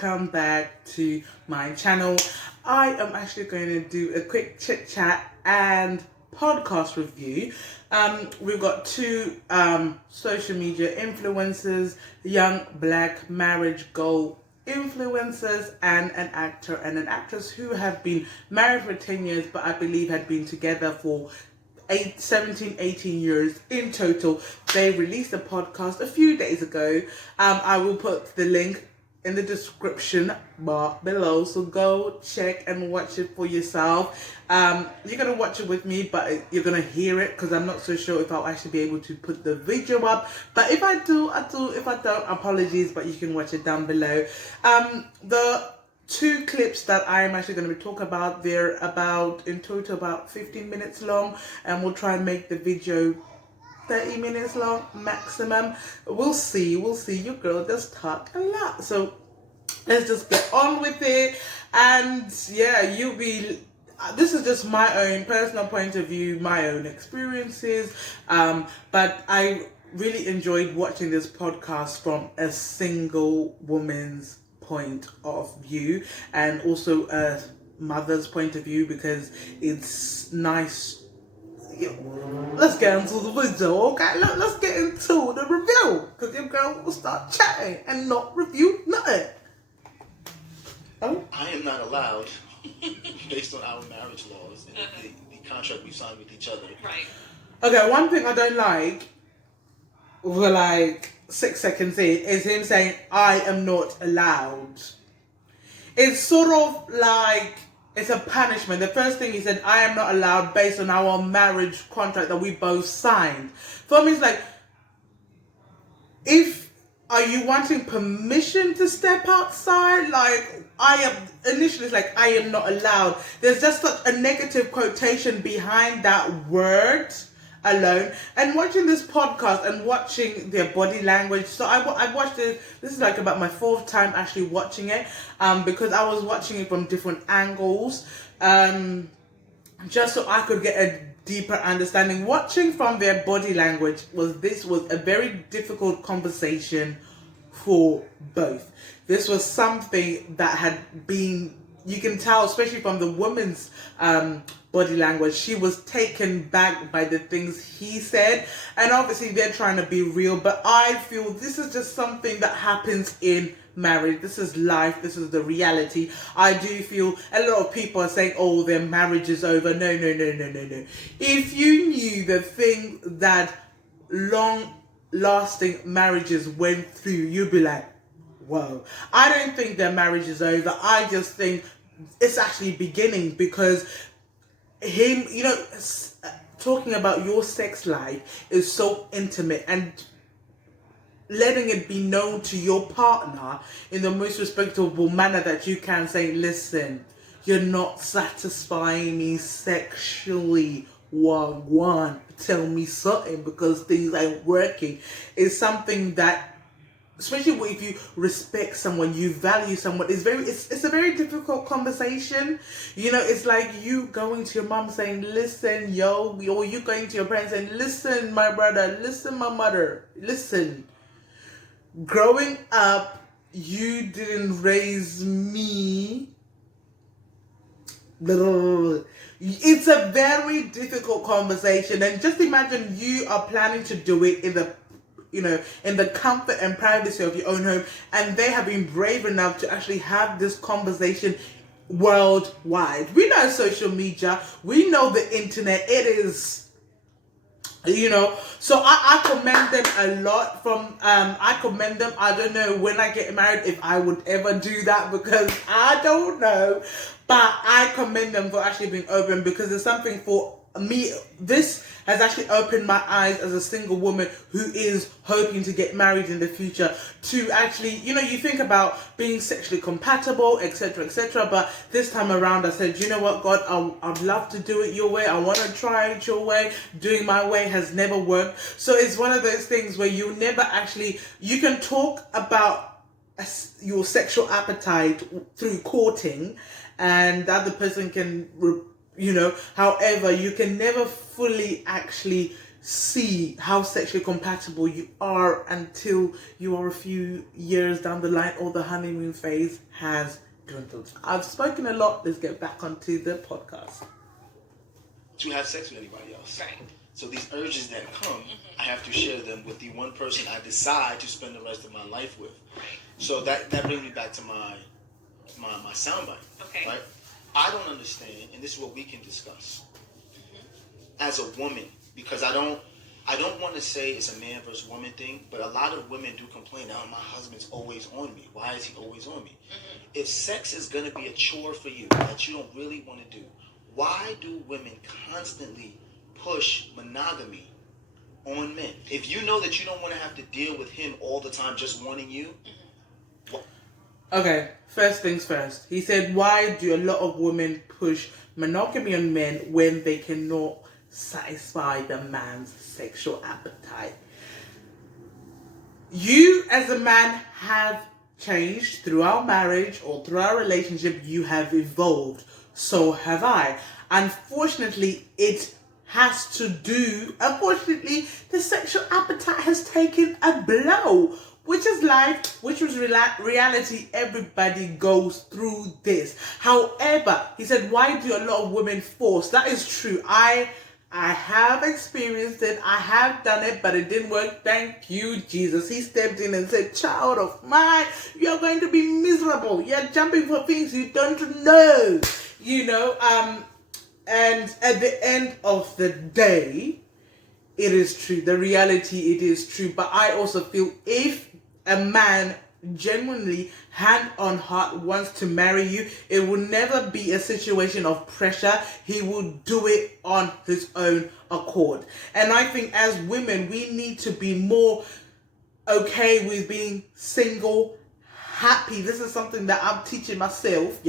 welcome back to my channel. I am actually going to do a quick chit chat and podcast review. We've got two social media influencers, young black marriage goal influencers, and an actor and an actress who have been married for 10 years, but I believe had been together for 18 years in total. They released a podcast a few days ago. I will put the link in the description bar below, so go check and watch it for yourself. You're gonna watch it with me, but you're gonna hear it because I'm not so sure if I'll actually be able to put the video up, but if I do, I do. If I don't, apologies, but you can watch it down below. The two clips that I'm actually going to be talking about, they're about, in total, about 15 minutes long, and we'll try and make the video 30 minutes long maximum. We'll see. Your girl does talk a lot, so let's just get on with it. And yeah, this is just my own personal point of view, my own experiences, but I really enjoyed watching this podcast from a single woman's point of view, and also a mother's point of view, because it's nice. Let's get into the video, okay? Let's get into the review, because your girl will start chatting and not review nothing. Oh? I am not allowed, based on our marriage laws and the contract we signed with each other. Right. Okay, one thing I don't like, we're like 6 seconds in, is him saying, I am not allowed. It's sort of like, it's a punishment. The first thing he said, I am not allowed, based on our marriage contract that we both signed. For me, it's like, are you wanting permission to step outside? Like, initially it's like, I am not allowed. There's just such a negative quotation behind that word alone. And watching this podcast and watching their body language, so I watched it. This is like about my fourth time actually watching it, because I was watching it from different angles, just so I could get a deeper understanding. Watching from their body language was a very difficult conversation for both. This was something that had been, you can tell, especially from the woman's body language, she was taken back by the things he said, and obviously they're trying to be real, but I feel this is just something that happens in marriage. This is life. This is the reality. I do feel a lot of people are saying, oh, their marriage is over. No. If you knew the thing that long-lasting marriages went through, you'd be like, whoa. I don't think their marriage is over. I just think it's actually beginning, because him, talking about your sex life is so intimate, and letting it be known to your partner in the most respectable manner that you can, say, listen, you're not satisfying me sexually. One, tell me something, because things ain't working, is something that, especially if you respect someone, you value someone, it's a very difficult conversation. It's like you going to your mom saying, listen, yo, or you going to your parents saying, listen, my brother, listen, my mother, listen. Growing up, you didn't raise me. It's a very difficult conversation, and just imagine you are planning to do it in the comfort and privacy of your own home, and they have been brave enough to actually have this conversation worldwide. We know social media, we know the internet, it is, so I commend them a lot. I commend them. I don't know when I get married if I would ever do that, because I don't know, but I commend them for actually being open, because it's something for me. This has actually opened my eyes as a single woman who is hoping to get married in the future, to actually, you think about being sexually compatible, etc., but this time around I said, you know what, God, I'd love to do it your way. I want to try it your way. Doing my way has never worked. So it's one of those things where you can talk about your sexual appetite through courting, and the other person can however, you can never fully actually see how sexually compatible you are until you are a few years down the line or the honeymoon phase has dwindled. I've spoken a lot. Let's get back onto the podcast. To have sex with anybody else. Right. So these urges that come, I have to share them with the one person I decide to spend the rest of my life with. So that brings me back to my soundbite. Okay. Right? I don't understand, and this is what we can discuss. As a woman, because I don't want to say it's a man versus woman thing, but a lot of women do complain, oh, my husband's always on me. Why is he always on me? If sex is going to be a chore for you that you don't really want to do, why do women constantly push monogamy on men? If you know that you don't want to have to deal with him all the time just wanting you. Okay, first things first. He said, why do a lot of women push monogamy on men when they cannot satisfy the man's sexual appetite? You as a man have changed through our marriage or through our relationship. You have evolved. So have I. Unfortunately, the sexual appetite has taken a blow, which is life, which was reality. Everybody goes through this. However, he said, why do a lot of women force? That is true. I have experienced it. I have done it, but it didn't work. Thank you, Jesus. He stepped in and said, child of mine, you're going to be miserable. You're jumping for things you don't know. And at the end of the day, it is true. The reality, it is true. But I also feel if a man genuinely, hand on heart, wants to marry you, it will never be a situation of pressure. He will do it on his own accord. And I think as women, we need to be more okay with being single, happy. This is something that I'm teaching myself,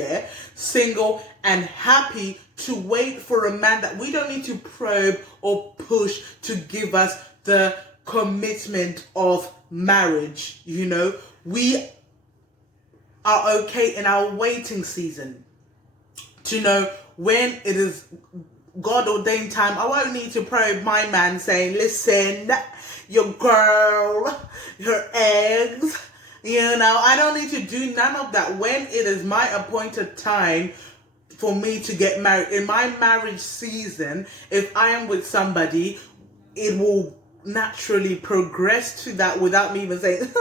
single and happy, to wait for a man that we don't need to probe or push to give us the commitment of marriage. We are okay in our waiting season to know when it is God ordained time. I won't need to probe my man saying, listen, your girl, your eggs, I don't need to do none of that. When it is my appointed time for me to get married, in my marriage season, if I am with somebody, it will naturally progress to that without me even saying,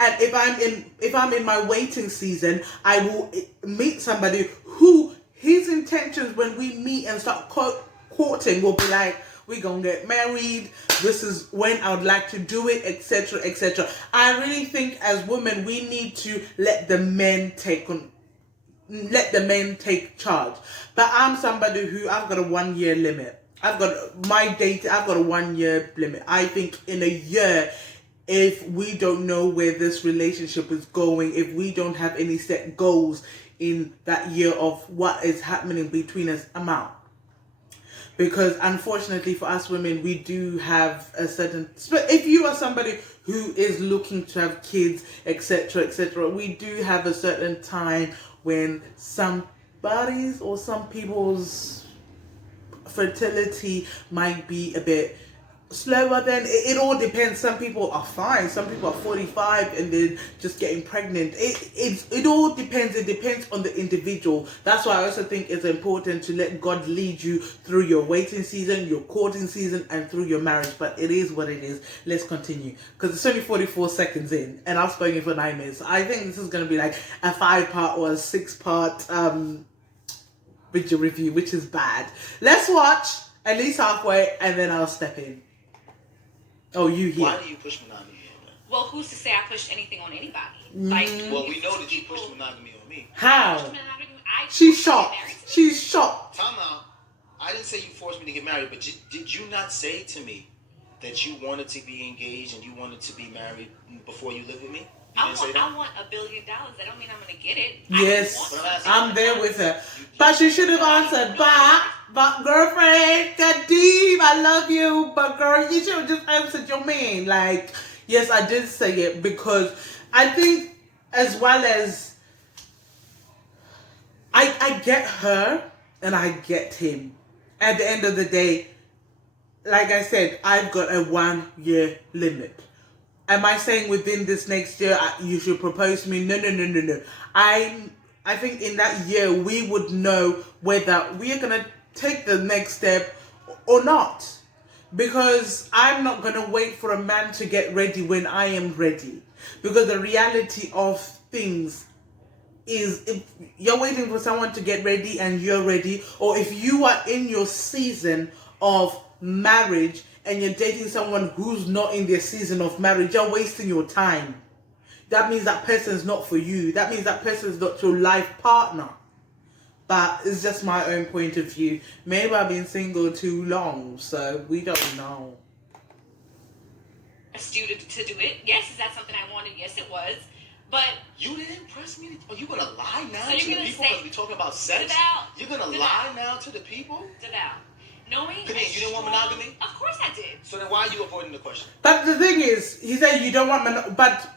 and if I'm in my waiting season, I will meet somebody who his intentions when we meet and start courting will be like, we're gonna get married, this is when I would like to do it, etc., etc. I really think as women we need to let the men take charge. But I'm somebody who, I've got a 1 year limit. I've got a 1 year limit. I think in a year, if we don't know where this relationship is going, if we don't have any set goals in that year of what is happening between us, I'm out. Because unfortunately for us women, we do have a certain, if you are somebody who is looking to have kids, etc., etc., we do have a certain time when somebody's or some people's fertility might be a bit slower. Then it all depends. Some people are fine, some people are 45 and then just getting pregnant. It all depends. It depends on the individual. That's why I also think it's important to let God lead you through your waiting season, your courting season, and through your marriage. But it is what it is. Let's continue, because it's only 44 seconds in and I've spoken for 9 minutes. I think this is going to be like a 5-part or a 6-part video review, which is bad. Let's watch at least halfway and then I'll step in. Oh, you here? Why do you push monogamy on that? Well, who's to say I pushed anything on anybody? Well, we know that you pushed monogamy on me. How? She's shocked. She's shocked. Time out. I didn't say you forced me to get married, but did you not say to me that you wanted to be engaged and you wanted to be married before you lived with me? I want $1 billion. That don't mean I'm going to get it. Yes, I'm there with her. But she should have answered, but girlfriend, Kadeem, I love you. But girl, you should have just answered your man. Like, yes, I did say it because I think as well as I get her and I get him. At the end of the day, like I said, I've got a 1 year limit. Am I saying within this next year you should propose to me? No, no, no, no, no. I think in that year we would know whether we are gonna take the next step or not. Because I'm not gonna wait for a man to get ready when I am ready. Because the reality of things is, if you're waiting for someone to get ready and you're ready, or if you are in your season of marriage and you're dating someone who's not in their season of marriage, you're wasting your time. That means that person's not for you. That means that person's not your life partner. But it's just my own point of view. Maybe I've been single too long, so we don't know. Asked you to do it. Yes, is that something I wanted? Yes, it was. But you didn't press me. Are you gonna lie now so to the people? Because we talking about sex. You're gonna lie now to the people? Knowing you didn't want monogamy? Of course I did. So then why are you avoiding the question? But the thing is, he said you don't want but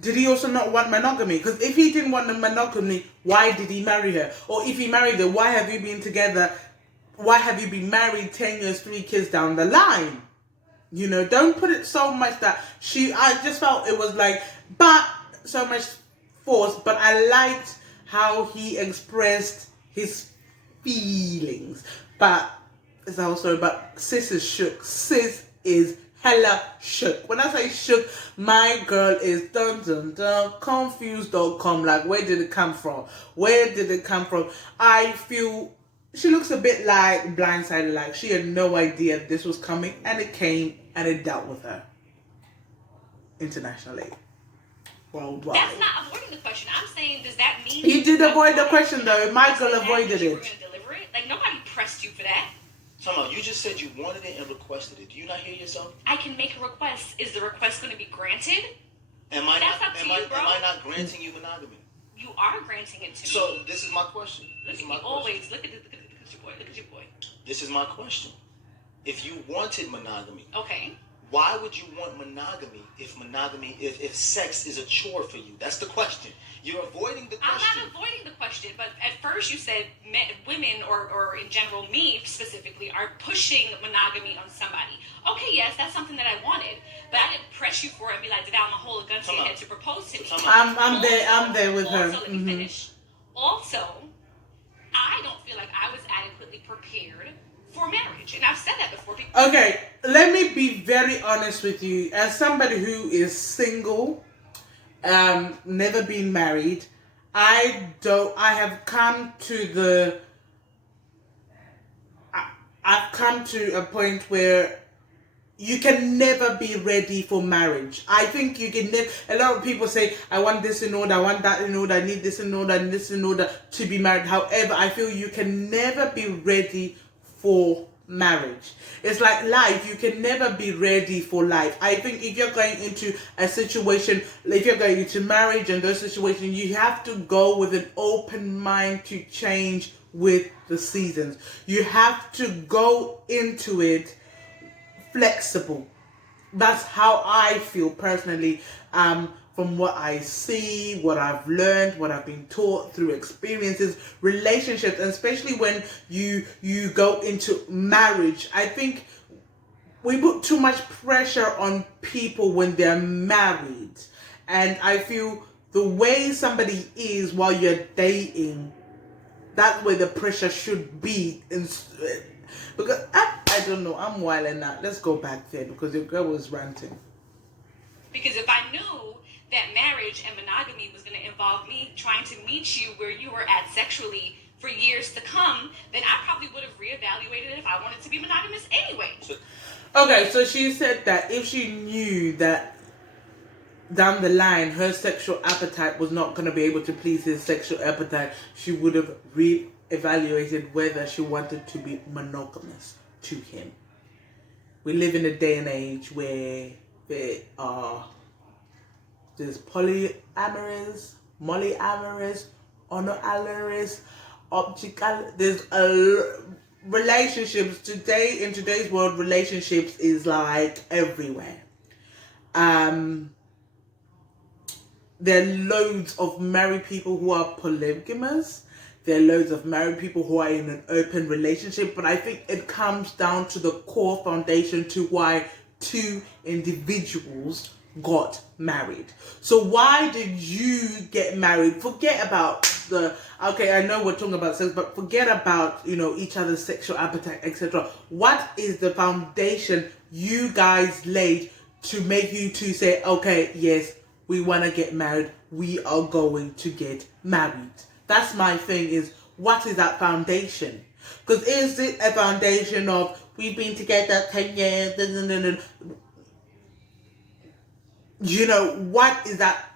did he also not want monogamy? Because if he didn't want the monogamy, why did he marry her? Or if he married her, why have you been together? Why have you been married 10 years, 3 kids down the line? You know, don't put it so much that I just felt it was like, but so much force. But I liked how he expressed his feelings. But sis is shook. Sis is hella shook. When I say shook, my girl is confused.com. Like, where did it come from? Where did it come from? I feel she looks a bit like blindsided, like she had no idea this was coming, and it came and it dealt with her internationally, worldwide. That's not avoiding the question. I'm saying, does that mean you did avoid the question though? Michael avoided you were it. gonna deliver it? Like, nobody pressed you for that. Come on, you just said you wanted it and requested it. Do you not hear yourself? I can make a request. Is the request going to be granted? Am I not granting you monogamy? You are granting it to me. So this is my question. Look at your boy. Look at your boy. This is my question. If you wanted monogamy, okay, why would you want monogamy if sex is a chore for you? That's the question. You're avoiding the question. I'm not avoiding the question, but at first you said women, or in general me specifically, are pushing monogamy on somebody. Okay, yes, that's something that I wanted, but I didn't press you for it and be like, did I hold a gun to your head to propose to me? I'm there with her. Also, let me finish. Also, I don't feel like I was adequately prepared for marriage, and I've said that before. Okay, let me be very honest with you. As somebody who is single, never been married, I've come to a point where you can never be ready for marriage. I think you can never. A lot of people say, I want this in order, I want that in order, I need this in order, and this in order to be married. However, I feel you can never be ready for marriage. It's like life. You can never be ready for life. I think if you're going into a situation, if you're going into marriage and those situations, you have to go with an open mind to change with the seasons. You have to go into it flexible. That's how I feel personally, from what I see, what I've learned, what I've been taught through experiences, relationships, and especially when you go into marriage. I think we put too much pressure on people when they're married, and I feel the way somebody is while you're dating, that's where the pressure should be. Because I don't know, I'm wilding out. Let's go back there because your girl was ranting. Because if I knew that marriage and monogamy was going to involve me trying to meet you where you were at sexually for years to come, then I probably would have reevaluated it if I wanted to be monogamous anyway. Okay, so she said that if she knew that down the line her sexual appetite was not going to be able to please his sexual appetite, she would have reevaluated whether she wanted to be monogamous to him. We live in a day and age where there's polyamorous, monoamorous, optical. There's relationships today. In today's world, relationships is like everywhere. There are loads of married people who are polygamous. There are loads of married people who are in an open relationship, but I think it comes down to the core foundation to why two individuals got married. So why did you get married? Forget about I know we're talking about sex, but forget about, each other's sexual appetite, etc. What is the foundation you guys laid to make you two say, okay, yes, we want to get married, we are going to get married? That's my thing, is what is that foundation? Because is it a foundation of we've been together 10 years, what is that?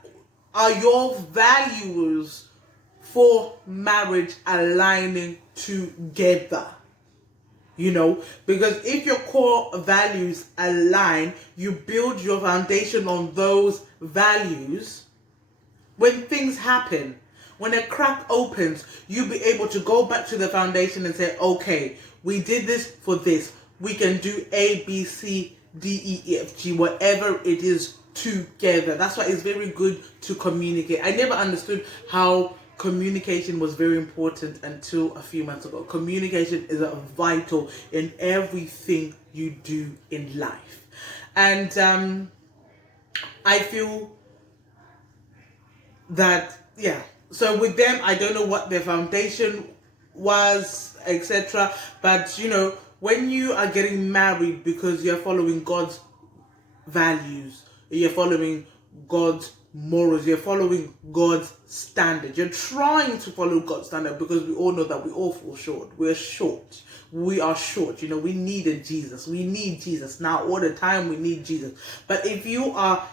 Are your values for marriage aligning together? Because if your core values align, you build your foundation on those values. When things happen, when a crack opens, you'll be able to go back to the foundation and say, okay, we did this for this. We can do A, B, C, D, E, F, G, whatever it is together. That's why it's very good to communicate. I never understood how communication was very important until a few months ago. Communication is vital in everything you do in life. And I feel that, so with them, I don't know what their foundation was, etc. But, when you are getting married because you're following God's values, you're following God's morals, you're following God's standard, you're trying to follow God's standard, because we all know that we all fall short. We are short. We needed Jesus. We need Jesus. Now, all the time, we need Jesus. But if you are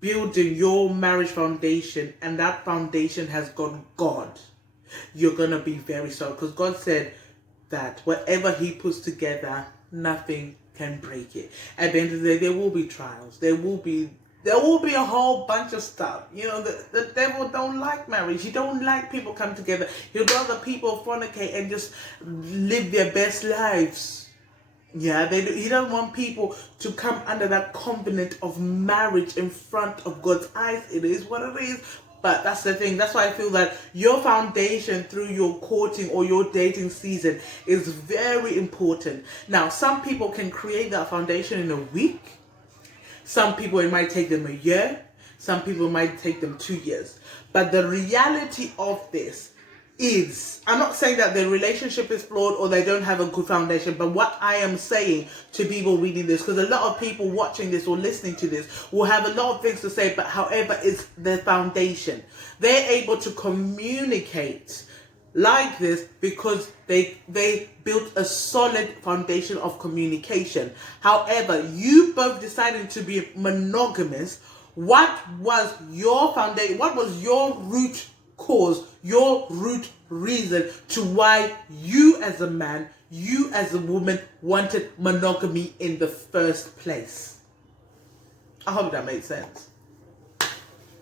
building your marriage foundation and that foundation has got God, you're going to be very sorry, because God said that whatever he puts together, nothing can break it. At the end of the day, there will be trials. There will be a whole bunch of stuff. The devil don't like marriage. He don't like people come together. He'd rather people fornicate and just live their best lives. He don't want people to come under that covenant of marriage in front of God's eyes. It is what it is. But that's the thing. That's why I feel that your foundation through your courting or your dating season is very important. Now, some people can create that foundation in a week. Some people, it might take them a year. Some people, it might take them 2 years. But the reality of this is, I'm not saying that the relationship is flawed or they don't have a good foundation, but what I am saying to people reading this, because a lot of people watching this or listening to this will have a lot of things to say, but however, it's the foundation. They're able to communicate like this because they built a solid foundation of communication. However, you both decided to be monogamous. What was your foundation? What was your root cause, your root reason to why you as a man, you as a woman wanted monogamy in the first place? I hope that made sense.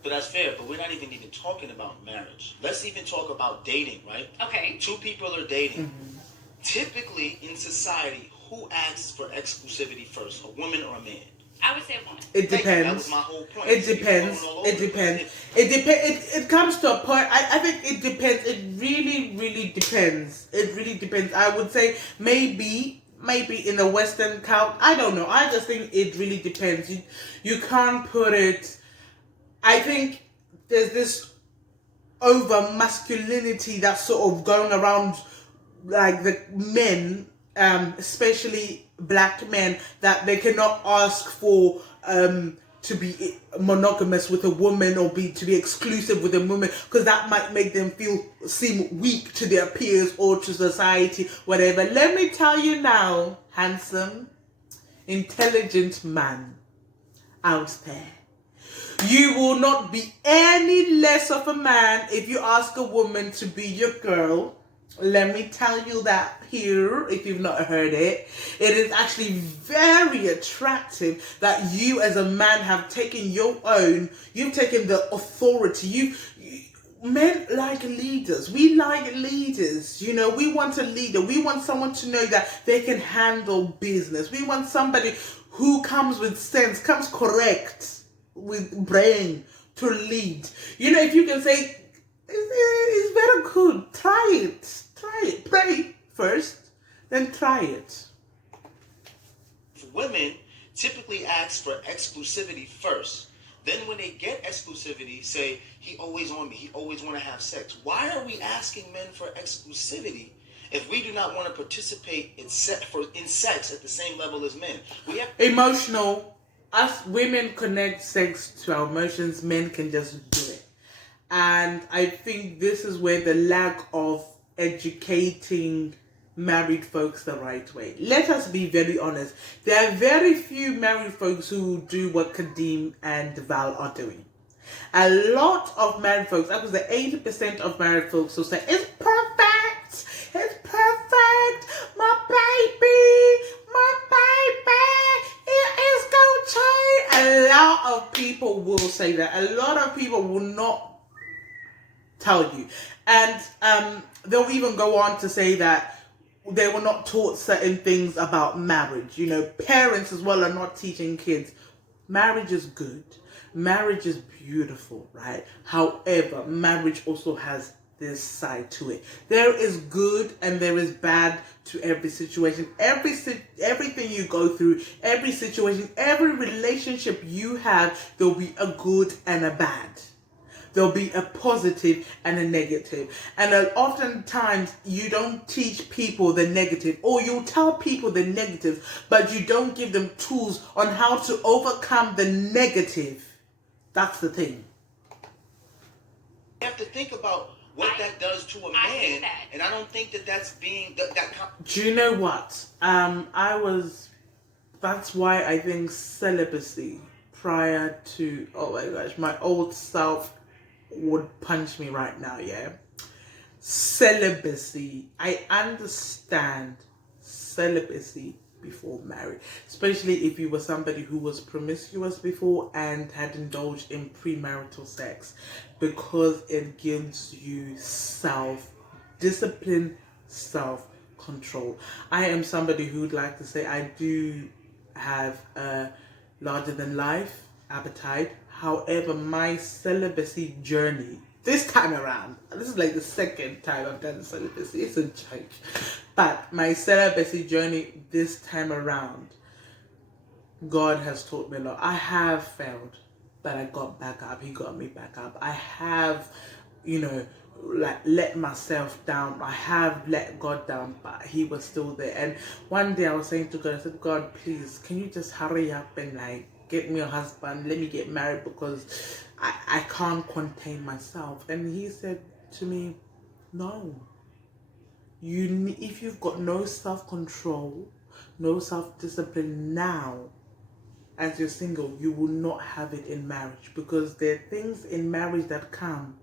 But that's fair, but we're not even talking about marriage. Let's even talk about dating, right? Okay. Two people are dating. Mm-hmm. Typically, in society, who asks for exclusivity first, a woman or a man? I would say a woman. It depends. That was my whole point. It depends. It comes to a point. I think it depends. It really, really depends. It really depends. I would say maybe in the Western count. I don't know. I just think it really depends. You can't put it. I think there's this over masculinity that's sort of going around, like the men, especially black men, that they cannot ask for to be monogamous with a woman or to be exclusive with a woman, because that might make them seem weak to their peers or to society, whatever. Let me tell you now, handsome, intelligent man out there, you will not be any less of a man if you ask a woman to be your girl. Let me tell you that here, if you've not heard it. It is actually very attractive that you as a man have taken you've taken the authority. Men like leaders. We like leaders. We want a leader. We want someone to know that they can handle business. We want somebody who comes with sense, comes correct, with brain to lead. If you can say, it's very good, try it. then try it. Women typically ask for exclusivity first. Then when they get exclusivity, say, he always on me, he always want to have sex. Why are we asking men for exclusivity if we do not want to participate in sex at the same level as men? We have emotional. Us women connect sex to our emotions. Men can just do it. And I think this is where the lack of educating married folks the right way. Let us be very honest. There are very few married folks who do what Kadeem and Val are doing. A lot of married folks, I would say 80% of married folks will say, it's perfect, my baby, it is going to change. A lot of people will say that. A lot of people will not tell you. And they'll even go on to say that they were not taught certain things about marriage. You know, parents as well are not teaching kids. Marriage is good. Marriage is beautiful, right? However, marriage also has this side to it. There is good and there is bad to every situation. Everything you go through, every situation, every relationship you have, there'll be a good and a bad. There'll be a positive and a negative. And oftentimes you don't teach people the negative, or you'll tell people the negatives, but you don't give them tools on how to overcome the negative. That's the thing. You have to think about what that does to a man, and I don't think that's being Do you know what? That's why I think celibacy prior to, oh my gosh, my old self would punch me right now, yeah? Celibacy. I understand celibacy before marriage, especially if you were somebody who was promiscuous before and had indulged in premarital sex, because it gives you self-discipline, self-control. I am somebody who would like to say I do have a larger than life appetite. However, my celibacy journey, this time around, this is like the second time I've done celibacy, it's a joke, but my celibacy journey this time around, God has taught me a lot. I have failed, but I got back up. He got me back up. I have, like let myself down. I have let God down, but He was still there. And one day I was saying to God, I said, God, please, can you just hurry up and like get me a husband, let me get married, because I can't contain myself. And He said to me, no, if you've got no self-control, no self-discipline now as you're single, you will not have it in marriage, because there are things in marriage that come,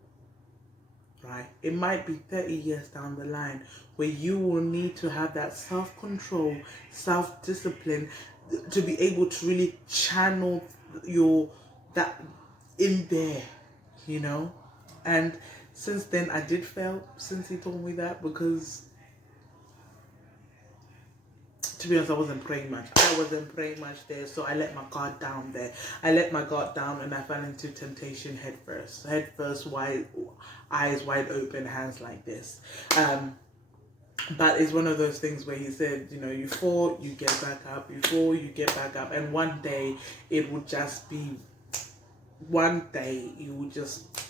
right? It might be 30 years down the line where you will need to have that self-control, self-discipline to be able to really channel that in there, and since then I did fail since He told me that, because to be honest, I wasn't praying much there, so I let my guard down there. I let my guard down and I fell into temptation head first, wide, eyes wide open, hands like this. But it's one of those things where He said, you fall, you get back up, you fall, you get back up. And one day it would just be,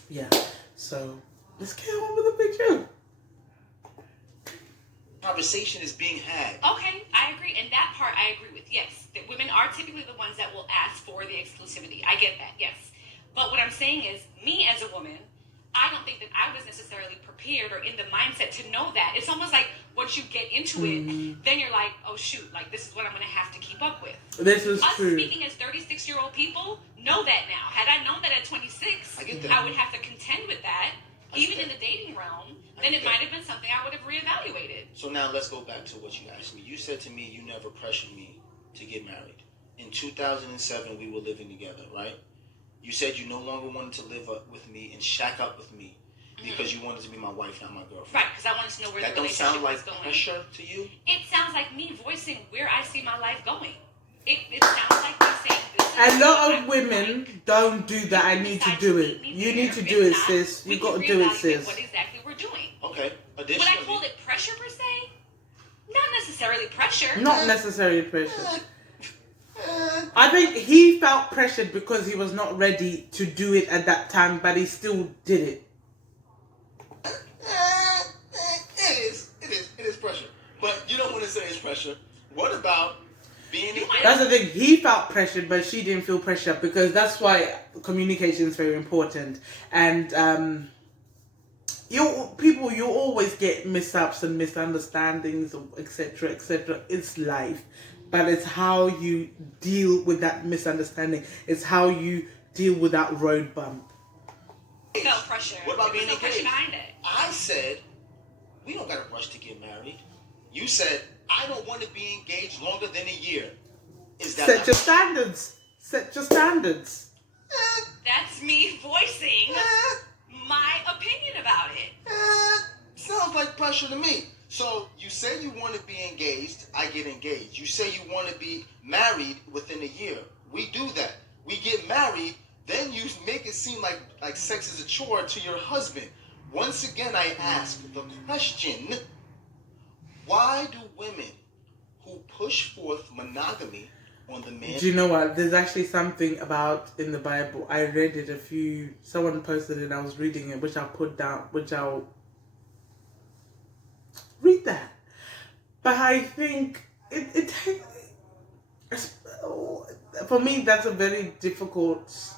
yeah. So let's get on with the picture. Conversation is being had. Okay, I agree. And that part I agree with. Yes, that women are typically the ones that will ask for the exclusivity. I get that, yes. But what I'm saying is, me as a woman, I don't think that I was necessarily prepared or in the mindset to know that. It's almost like once you get into it, then you're like, oh shoot, like this is what I'm going to have to keep up with. This is Us true. speaking as 36-year-old people know that now. Had I known that at 26, I would have to contend with that. Even in the dating realm, then it might have been something I would have reevaluated. So now let's go back to what you asked me. You said to me you never pressured me to get married. In 2007, we were living together, right? You said you no longer wanted to live up with me and shack up with me because you wanted to be my wife, not my girlfriend. Right, because I wanted to know where the relationship was going. That don't sound like pressure to you? It sounds like me voicing where I see my life going. It sounds like me saying this. A lot of women don't do that. I need to do it. You need to do it, sis. You got to do it, sis. What exactly we're doing. Okay. Would I call it pressure per se? Not necessarily pressure. Not necessarily pressure. I think he felt pressured because he was not ready to do it at that time, but he still did it. It is pressure. But you don't want to say it's pressure. What about being engaged? That's the thing. He felt pressured, but she didn't feel pressure, because that's why communication is very important. And you always get mishap and misunderstandings, etc., etc. It's life, but it's how you deal with that misunderstanding. It's how you deal with that road bump. Felt pressure. What about There was being no pressure engaged? behind it. I said, we don't got to rush to get married. You said, I don't want to be engaged longer than a year. Is that Set your standards. Set your standards. That's me voicing my opinion about it. Sounds like pressure to me. So you say you want to be engaged, I get engaged. You say you want to be married within a year. We do that. We get married, then you make it seem like sex is a chore to your husband. Once again, I ask the question, why do women who push forth monogamy on the man... Do you know what? There's actually something about in the Bible. I read it someone posted it, I was reading it, which I'll put down, which I'll read that. But I think it for me, that's a very difficult...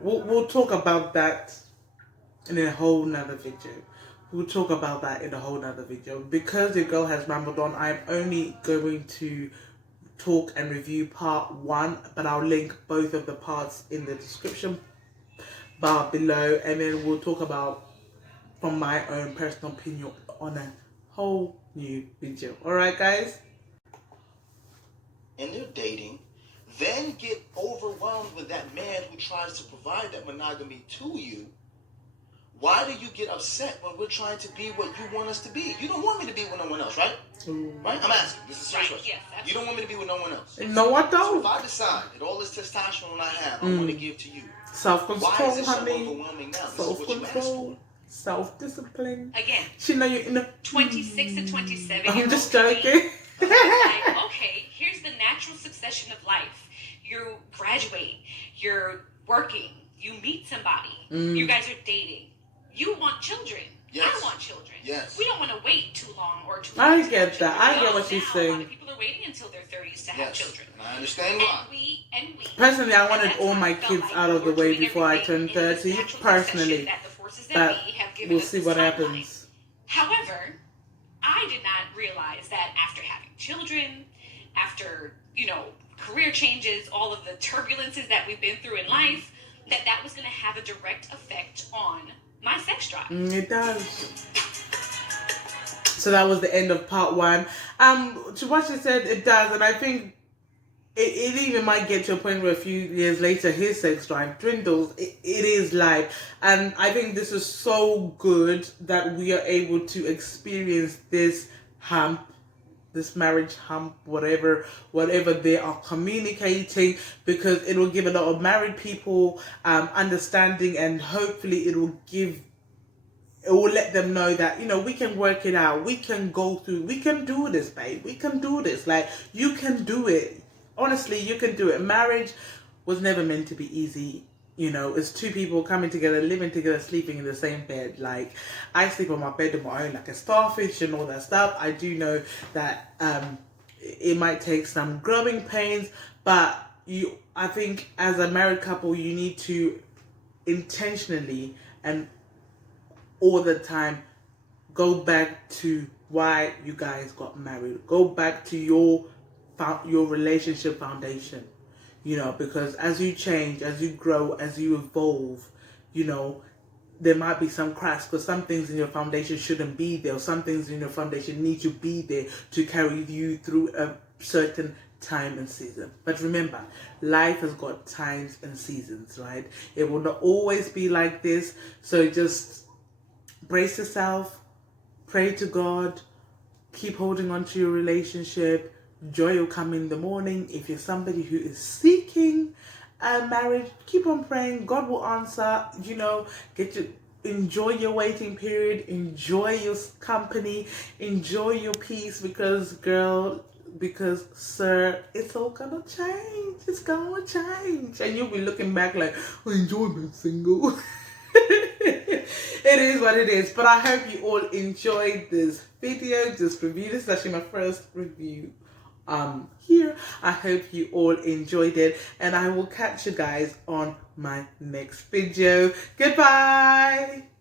We'll talk about that in a whole nother video. We'll talk about that in a whole nother video. Because the girl has rambled on, I'm only going to talk and review part 1, but I'll link both of the parts in the description bar below, and then we'll talk about from my own personal opinion on a whole new video. Alright guys? And they're dating, then get overwhelmed with that man who tries to provide that monogamy to you. Why do you get upset when we're trying to be what you want us to be? You don't want me to be with no one else, right? Right? I'm asking. This is a serious question. Yes, you don't want me to be with no one else. No, I So don't. if I decide that all this testosterone I have, I want to give to you, why is Self-control, it so honey. overwhelming now? This is what you asked for. Self-control. Self-discipline. Again, She know you're in a... 26 to 27. I'm just joking. Like, okay, here's the natural succession of life. You graduate, you're working, you meet somebody, you guys are dating. You want children. Yes. I want children. Yes. We don't want to wait too long or too I long. to get have that. I children. get what she's Now, saying. A lot of people are waiting until their 30s to have children. And I understand why. And we Personally, I at wanted that all time my felt kids like out of the we're way doing before I everything turned in this 30, natural personally. succession that the forces that But be have given we'll us see this what timeline. happens. However, I did not realize that after having children, after, career changes, all of the turbulences that we've been through in life, that was going to have a direct effect on my sex drive. It does. So that was the end of part 1. To what she said, it does, and I think it even might get to a point where a few years later his sex drive dwindles. It is life, and I think this is so good that we are able to experience this hump, this marriage hump, whatever they are communicating, because it will give a lot of married people understanding, and hopefully it will let them know that, we can work it out, we can go through, we can do this, babe, we can do this, like, you can do it. Honestly, you can do it. Marriage was never meant to be easy. It's two people coming together, living together, sleeping in the same bed. Like, I sleep on my bed on my own like a starfish and all that stuff. I do know that it might take some growing pains, but I think as a married couple, you need to intentionally and all the time go back to why you guys got married. Go back to your relationship foundation, because as you change, as you grow, as you evolve, there might be some cracks, because some things in your foundation shouldn't be there, or some things in your foundation need to be there to carry you through a certain time and season. But remember, life has got times and seasons, right? It will not always be like this, so just brace yourself, pray to God, keep holding on to your relationship. Joy will come in the morning. If you're somebody who is seeking a marriage, keep on praying. God will answer. enjoy your waiting period, enjoy your company, enjoy your peace, because girl, because sir, it's all gonna change. It's gonna change, and you'll be looking back like, I enjoy being single. It is what it is. But I hope you all enjoyed this video, this review. This is actually my first review here. I hope you all enjoyed it, and I will catch you guys on my next video. Goodbye.